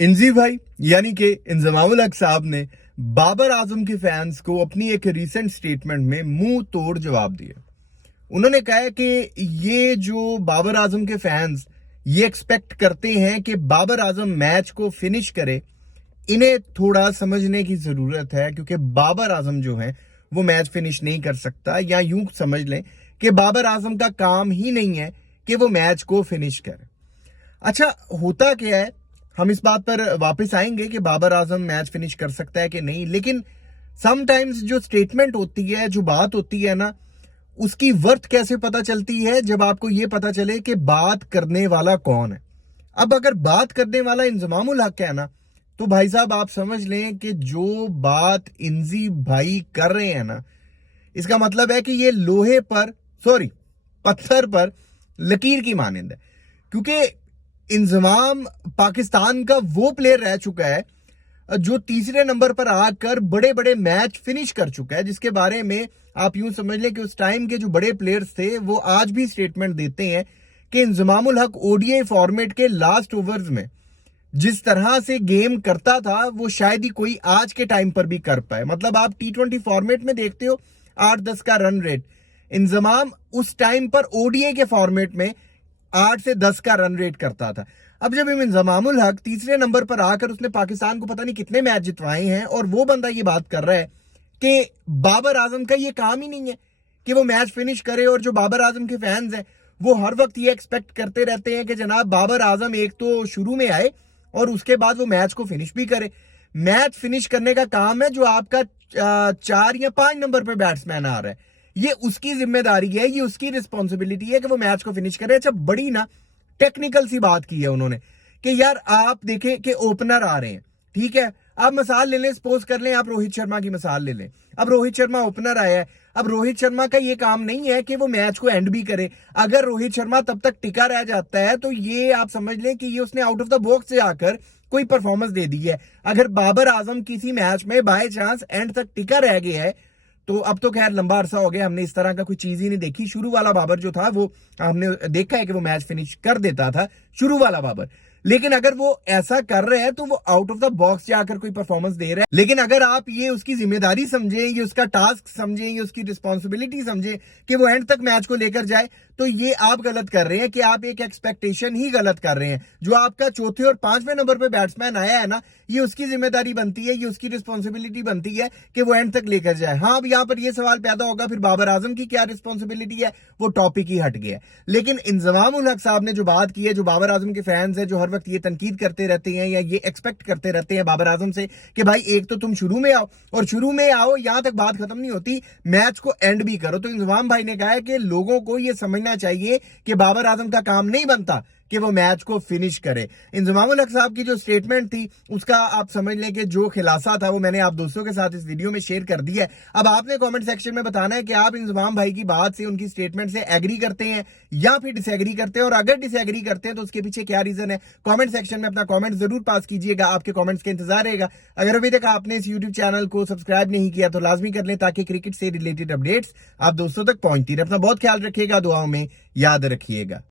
इंजी भाई यानी कि इंजमामुल हक साहब ने बाबर आजम के फैंस को अपनी एक रीसेंट स्टेटमेंट में मुंह तोड़ जवाब दिया। उन्होंने कहा है कि ये जो बाबर आजम के फैंस ये एक्सपेक्ट करते हैं कि बाबर आजम मैच को फिनिश करे, इन्हें थोड़ा समझने की जरूरत है, क्योंकि बाबर आजम जो है वो मैच फिनिश नहीं कर सकता, या यूं समझ लें कि बाबर आजम का काम ही नहीं है कि वो मैच को फिनिश करे। अच्छा, होता क्या है, हम इस बात पर वापस आएंगे कि बाबर आजम मैच फिनिश कर सकता है कि नहीं, लेकिन समटाइम्स जो स्टेटमेंट होती है, जो बात होती है ना, उसकी वर्थ कैसे पता चलती है? जब आपको यह पता चले कि बात करने वाला कौन है। अब अगर बात करने वाला इंजमामुल हक है ना, तो भाई साहब आप समझ लें कि जो बात इंजी भाई कर रहे हैं ना, इसका मतलब है कि ये लोहे पर, सॉरी, पत्थर पर लकीर की मानिंद है। क्योंकि इंजमाम पाकिस्तान का वो प्लेयर रह चुका है जो तीसरे नंबर पर आकर बड़े बड़े मैच फिनिश कर चुका है, जिसके बारे में आप यूं समझ लें कि उस टाइम के जो बड़े प्लेयर्स थे वो आज भी स्टेटमेंट देते हैं कि इंजमामुल हक ओडीआई फॉर्मेट के लास्ट ओवर्स में जिस तरह से गेम करता था वो शायद ही कोई आज के टाइम पर भी कर पाए। मतलब आप टी20 फॉर्मेट में देखते हो 8-10 का रन रेट, इंजमाम उस टाइम पर ओडीआई के फॉर्मेट में 8 से 10 का रन रेट करता था। अब जब इंजमामुल हक तीसरे नंबर पर आकर उसने पाकिस्तान को पता नहीं कितने मैच जितवाए हैं, और वो बंदा ये बात कर रहा है कि बाबर आजम का ये काम ही नहीं है कि वो मैच फिनिश करे, और जो बाबर आजम के फैंस हैं वो हर वक्त ये एक्सपेक्ट करते रहते हैं कि जनाब बाबर आजम एक तो शुरू में आए और उसके बाद वो मैच को फिनिश भी करे। मैच फिनिश करने का काम है जो आपका 4 या 5 नंबर पे बैट्समैन आ रहा है, ये उसकी जिम्मेदारी है, ये उसकी रिस्पॉन्सिबिलिटी है कि वो मैच को फिनिश करे। अच्छा, बड़ी ना टेक्निकल सी बात की है उन्होंने कि यार आप देखें कि ओपनर आ रहे हैं, ठीक है, आप मिसाल ले लें, सपोज कर लें आप रोहित शर्मा की मिसाल ले लें। अब रोहित शर्मा ओपनर आया है, अब रोहित शर्मा का ये काम नहीं है कि वो मैच को एंड भी करे। अगर रोहित शर्मा तब तक टिका रह जाता है तो ये आप समझ लें कि ये उसने आउट ऑफ द बॉक्स से आकर कोई परफॉर्मेंस दे दी है। अगर बाबर आजम किसी मैच में बाय चांस एंड तक टिका रह गया है, तो अब तो खैर लंबा अरसा हो गया हमने इस तरह का कोई चीज ही नहीं देखी। शुरू वाला बाबर जो था वो हमने देखा है कि वो मैच फिनिश कर देता था, शुरू वाला बाबर। लेकिन अगर वो ऐसा कर रहे हैं तो वो आउट ऑफ द बॉक्स जाकर कोई परफॉर्मेंस दे रहे हैं। लेकिन अगर आप ये उसकी जिम्मेदारी समझें, ये उसका टास्क समझें, ये उसकी रिस्पॉन्सिबिलिटी समझें कि वो एंड तक मैच को लेकर जाए, तो ये आप गलत कर रहे हैं कि आप एक एक्सपेक्टेशन ही गलत कर रहे हैं। जो आपका चौथे और 5वें नंबर पे बैट्समैन आया है ना, ये उसकी जिम्मेदारी बनती है, ये उसकी रिस्पॉन्सिबिलिटी बनती है कि वो एंड तक लेकर जाए। हाँ, अब यहां पर ये सवाल पैदा होगा फिर बाबर आजम की क्या रिस्पॉन्सिबिलिटी है, वो टॉपिक ही हट गया। लेकिन इंजमामुल हक साहब ने जो बात की है, जो बाबर आजम के फैंस है जो हर वक्त ये तनकीद करते रहते हैं या ये एक्सपेक्ट करते रहते हैं बाबर आजम से कि भाई एक तो तुम शुरू में आओ, और शुरू में आओ यहां तक बात खत्म नहीं होती, मैच को एंड भी करो। तो इंजमाम भाई ने कहा है कि लोगों को ये समझना चाहिए कि बाबर आजम का काम नहीं बनता कि वो मैच को फिनिश करे। इंजमामुल हक साहब की जो स्टेटमेंट थी उसका आप समझ लें कि जो खुलासा था वो मैंने आप दोस्तों के साथ इस वीडियो में शेयर कर दिया है। अब आपने कमेंट सेक्शन में बताना है कि आप इंजमाम भाई की बात से, उनकी स्टेटमेंट से एग्री करते हैं या फिर डिसएग्री करते हैं, और अगर डिसएग्री करते हैं तो उसके पीछे क्या रीजन है। कमेंट सेक्शन में अपना कमेंट जरूर पास कीजिएगा, आपके कमेंट्स का इंतजार रहेगा। अगर अभी तक आपने इस यूट्यूब चैनल को सब्सक्राइब नहीं किया तो लाजमी कर लें, ताकि क्रिकेट से रिलेटेड अपडेट्स आप दोस्तों तक पहुंचती रहे। अपना बहुत ख्याल रखिएगा, दुआओं में याद रखिएगा।